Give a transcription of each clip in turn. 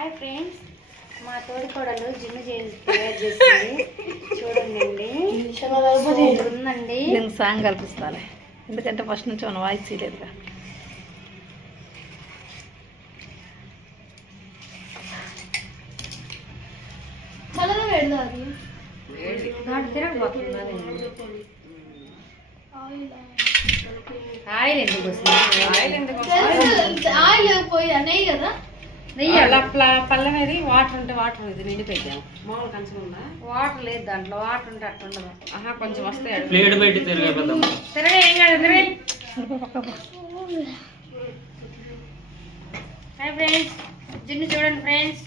Hi friends మా తోడి కోడలు జిమ్ చేసి తయారు చేసింది చూడండి ఉందండి. నేను సాంగ్ కల్పిస్తాలే. ఎందుకంటే ఫస్ట్ నుంచి మన వాయిస్ చేయలేదుగా చల్లగా ఘాటు తిరగబోతున్నది ఆయిల్. ఎందుకు వస్తుంది? ఆయిల్ పోయి నెయ్యి కదా? పళ్ళ అనేది వాటర్ ఉంటే వాటర్ ఇది నిండి పెట్టాము మామూలు కంచం ఉందా? వాటర్ లేదు దాంట్లో వాటర్ ఉంటే అట్లా ఉండదు. ఆహా కొంచెం వస్తాయి ప్లేట్ పెట్టి తిరిగే పెద్దమ్మ. తిరగ ఏం కాదు తిరగ. హాయ్ ఫ్రెండ్స్ జిన్ను చూడండి ఫ్రెండ్స్.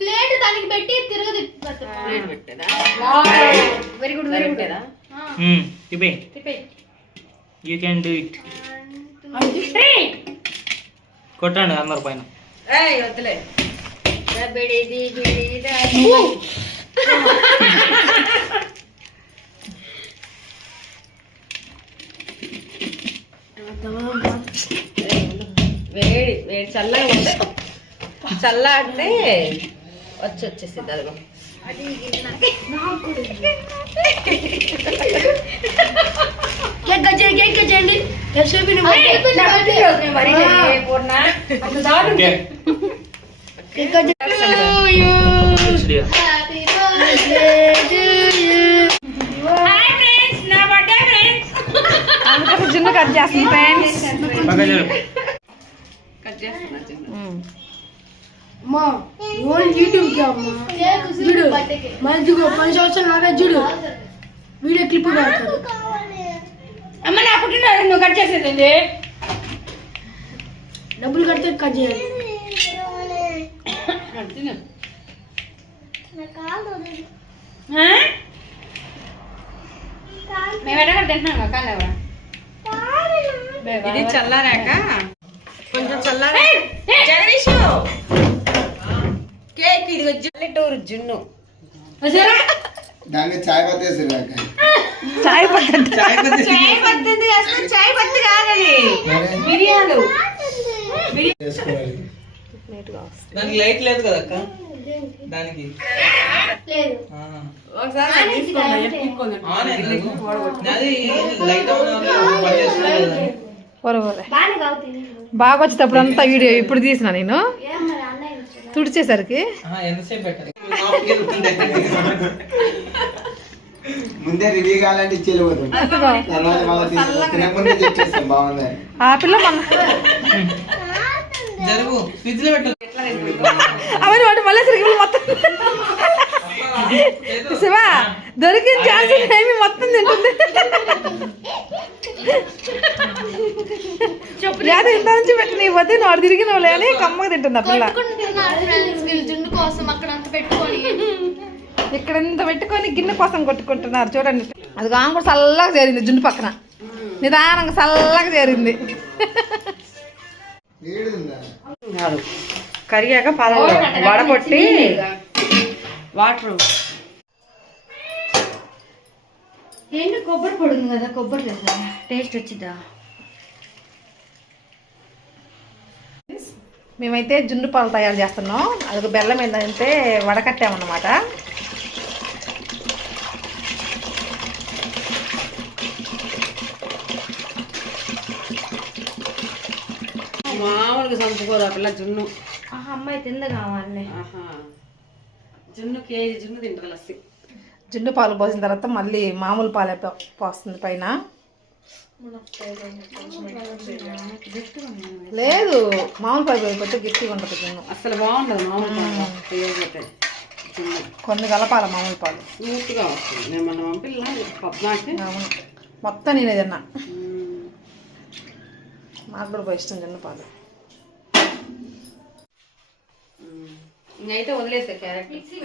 ప్లేట్ దానికి పెట్టి తిరగది. Plate పెట్టేదా? Very good very good. ఇపే తిప్పే యూ క్యాన్ డూ ఇట్ కొట్టండి అందరు పైన. వేడి వేడి చల్లగా ఉంటే చల్ల అంటే వచ్చి వచ్చేసింది అదిగో. జున్ను కట్ చేస్తుంది ఫ్రెండ్స్ పక్క జరుగు కట్ చేస్తున్నా చిన్న అమ్మా ఓన్లీ యూట్యూబ్ కి అమ్మా చూడు మంచిగా పది సంవత్సరాలు నాగా చూడు వీడియో క్లిప్ పెడతారు అమ్మ నా పుట్టినరోజు నువ్వు కట్ చేసేదండి డబ్బులు కడితే కట్ చేయాలి. తిను మేము ఎక్కడ తింటున్నాం కాలేవా ఇది చల్లారాక కొంచెం చల్లారా. జగదీష్! కేక్ ఇది జల్లెటూరు జున్ను. దాన్ని చాయ్ కాక చాయ్ పట్టండి చాయ్ పత్తి. చాయ్ పత్తి వేస్తావు? చాయ్ పత్తి కాదది. మిరియాలు చేసుకోవాలి. దానికి లైట్ లేదు కదా అక్క? దానికి? బాగా వచ్చేటప్పుడు అంతా వీడియో ఇప్పుడు తీసిన నేను ఏం మరి అన్నయ్య వచ్చాడా? తుడిచేసరికి? ఎంతసేపు పెట్టాలి? ముందే రివ్యూ కావాలంటే ఆ పిల్ల మన జరుగు ఫ్రిడ్జ్లో పెట్టు. అవన్నీ వాటి మళ్ళీ సరికి మొత్తం శివా దొరికిన ఛాన్స్ ఏమి మొత్తం తింటుంది. యాద ఇంత నుంచి పెట్టి నీ వద్ద నువ్వు తిరిగిన వాళ్ళే అని కమ్మగా తింటుంది ఆ పిల్ల కొట్టుకుంటున్నారు ఫ్రెండ్స్ వీళ్ళు జున్ను కోసం అక్కడ అంత పెట్టుకొని. ఇక్కడ ఇంత పెట్టుకొని గిన్నె కోసం కొట్టుకుంటున్నారు చూడండి. అది ఆమె కూడా చల్లగా చేరింది జున్ను పక్కన. నిదానంగా చల్లగా చేరింది. కరిగాక పాల వడగొట్టి వాటర్. ఏంటి కొబ్బరి పొడి ఉంది కదా కొబ్బరి కదా టేస్ట్ వచ్చిద్దా మేమైతే జున్ను పాలు తయారు చేస్తున్నాం. అది బెల్లం ఏంటంటే వడకట్టామన్నమాట. మామూలుగా చంపుకోదు ఆ పిల్ల జున్ను. ఆహా, అమ్మాయి తింద కావాలి. ఆహా. జున్ను కేజీ జున్ను తింటుంది లస్సి. జున్ను పాలు పోసిన తర్వాత మళ్ళీ మామూలు పాలే పోస్తుంది పైన. లేదు మామూలు పాలు పోయిపోతే గట్టిగా ఉంటుంది జున్ను అసలు బాగుండదు మామూలు కొన్ని కలపాల మామూలు పాలు. స్మూత్గా వస్తుంది. నేను మన పంపిల్లా పద్నాకి అవును. మొత్తం నేనే తిన్నా. నాకు కూడా బాగా ఇష్టం జున్ను పాలు. ఇంకైతే వదిలేసే క్యారెట్. మిక్సీ